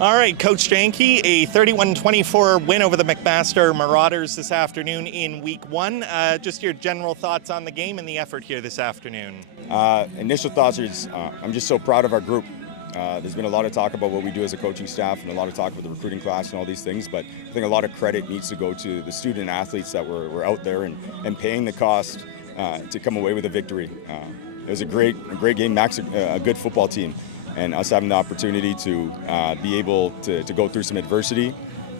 All right, Coach Janke, a 31-24 win over the McMaster Marauders this afternoon in Week 1. Just your general thoughts on the game and the effort here this afternoon. Initial thoughts is I'm just so proud of our group. There's been a lot of talk about what we do as a coaching staff and a lot of talk about the recruiting class and all these things, but I think a lot of credit needs to go to the student athletes that were out there and paying the cost to come away with a victory. It was a great game. Max, a good football team, and us having the opportunity to be able to go through some adversity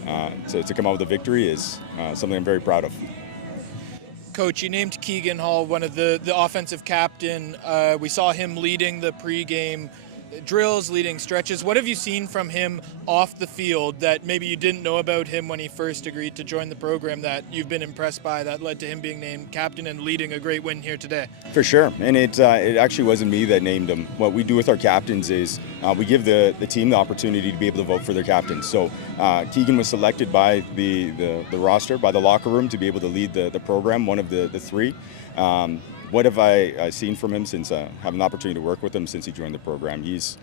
to come out with a victory is something I'm very proud of. Coach, you named Keegan Hall one of the offensive captain. We saw him leading the pregame drills, leading stretches. What have you seen from him off the field that maybe you didn't know about him when he first agreed to join the program that you've been impressed by that led to him being named captain and leading a great win here today? For sure, and it actually wasn't me that named him. What we do with our captains is we give the team the opportunity to be able to vote for their captains. So Keegan was selected by the roster, by the locker room, to be able to lead the program, one of the three. What have I seen from him since having the opportunity to work with him since he joined the program? He's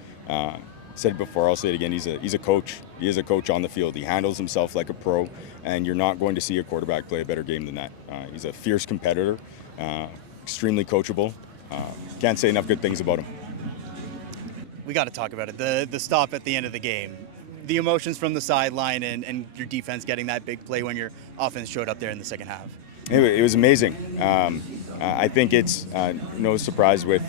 said it before, I'll say it again, he's a coach. He is a coach on the field. He handles himself like a pro, and you're not going to see a quarterback play a better game than that. He's a fierce competitor, extremely coachable. Can't say enough good things about him. We got to talk about it. The stop at the end of the game. The emotions from the sideline and your defense getting that big play when your offense showed up there in the second half. It was amazing. I think it's no surprise with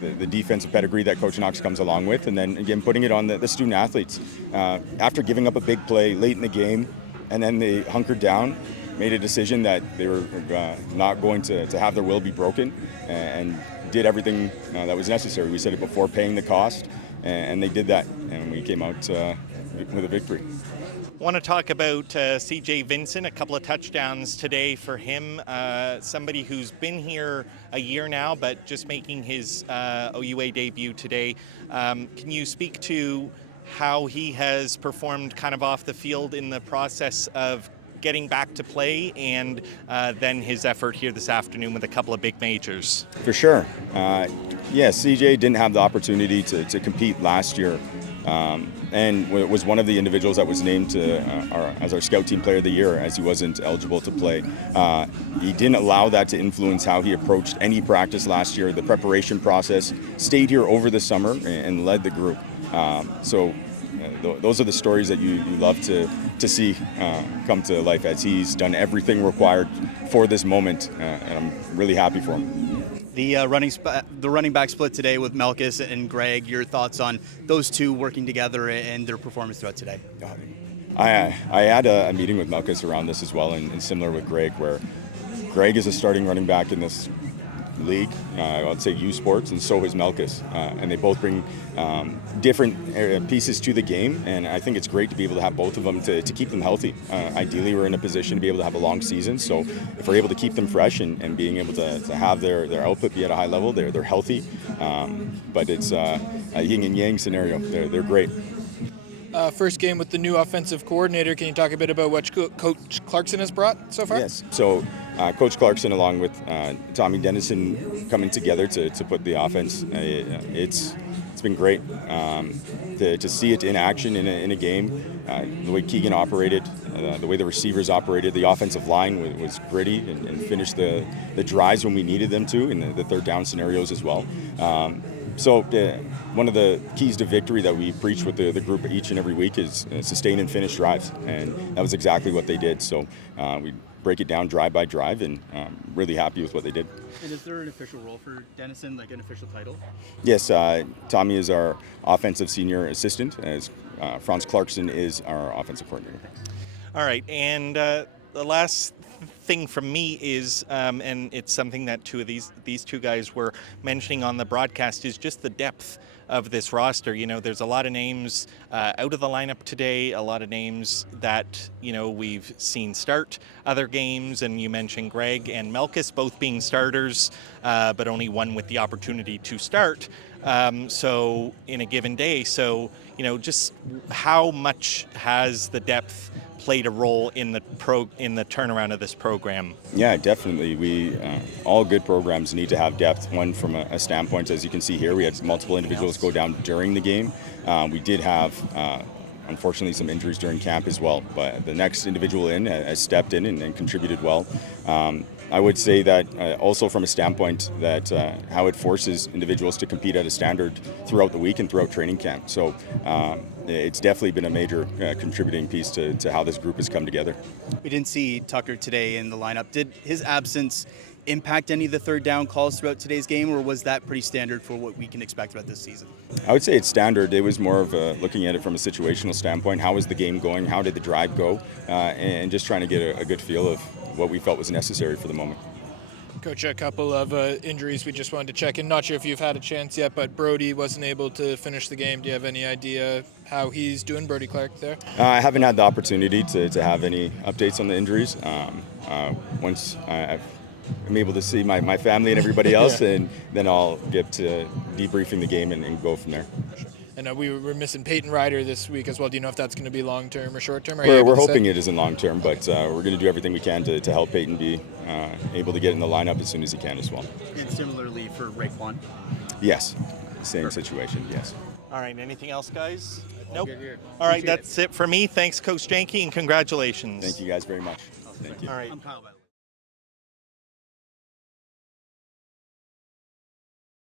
the defensive pedigree that Coach Knox comes along with, and then again putting it on the student athletes. After giving up a big play late in the game, and then they hunkered down, made a decision that they were not going to have their will be broken, and did everything that was necessary. We said it before, paying the cost, and they did that, and we came out with a victory. Want to talk about CJ Vincent, a couple of touchdowns today for him, somebody who's been here a year now, but just making his OUA debut today. Can you speak to how he has performed kind of off the field in the process of getting back to play, and then his effort here this afternoon with a couple of big majors? For sure. CJ didn't have the opportunity to compete last year. And was one of the individuals that was named as our scout team player of the year, as he wasn't eligible to play. He didn't allow that to influence how he approached any practice last year. The preparation process, stayed here over the summer and led the group. Those are the stories that you love to see come to life, as he's done everything required for this moment, and I'm really happy for him. The running back split today with Melkus and Greg, your thoughts on those two working together and their performance throughout today? I had a meeting with Melkus around this as well, and similar with Greg, where Greg is a starting running back in this league, I'd say U Sports, and so is Melkus, and they both bring different pieces to the game, and I think it's great to be able to have both of them to keep them healthy. Ideally, we're in a position to be able to have a long season, so if we're able to keep them fresh and being able to have their output be at a high level, they're healthy, but it's a yin and yang scenario. They're great. First game with the new offensive coordinator. Can you talk a bit about what Coach Clarkson has brought so far? Yes. So Coach Clarkson, along with Tommy Dennison, coming together to put the offense. It's been great to see it in action in a game. The way Keegan operated, the way the receivers operated, the offensive line was gritty and finished the drives when we needed them to in the third down scenarios as well. One of the keys to victory that we preach with the group each and every week is sustain and finish drives, and that was exactly what they did. So we break it down drive by drive, and really happy with what they did. And is there an official role for Dennison, like an official title? Yes, Tommy is our offensive senior assistant, as Franz Clarkson is our offensive coordinator. All right, and the last thing from me is, and it's something that these two guys were mentioning on the broadcast, is just the depth of this roster. You know, there's a lot of names out of the lineup today, a lot of names that, you know, we've seen start other games, and you mentioned Greg and Melkus both being starters, but only one with the opportunity to start. So in a given day, so, you know, just how much has the depth played a role in the turnaround of this program? Yeah, definitely. We all good programs need to have depth. One, from a standpoint, as you can see here, we had multiple individuals go down during the game. We did have unfortunately some injuries during camp as well. But the next individual in has stepped in and contributed well. I would say that also from a standpoint that how it forces individuals to compete at a standard throughout the week and throughout training camp. So it's definitely been a major contributing piece to how this group has come together. We didn't see Tucker today in the lineup. Did his absence impact any of the third down calls throughout today's game, or was that pretty standard for what we can expect about this season? I would say it's standard. It was more of looking at it from a situational standpoint. How was the game going? How did the drive go? And just trying to get a good feel of what we felt was necessary for the moment. Coach, a couple of injuries we just wanted to check in. Not sure if you've had a chance yet, but Brody wasn't able to finish the game. Do you have any idea how he's doing, Brody Clark, there? I haven't had the opportunity to have any updates on the injuries. Once I'm able to see my family and everybody else, and then I'll get to debriefing the game and go from there. And we were missing Peyton Ryder this week as well. Do you know if that's going to be long-term or short-term? We're hoping it isn't long-term, but we're going to do everything we can to help Peyton be able to get in the lineup as soon as he can as well. And similarly for Raekwon? Yes, same situation, yes. All right, anything else, guys? Nope. All right, that's it for me. Thanks, Coach Janke, and congratulations. Thank you guys very much. Thank you. All right. I'm Kyle, by the way.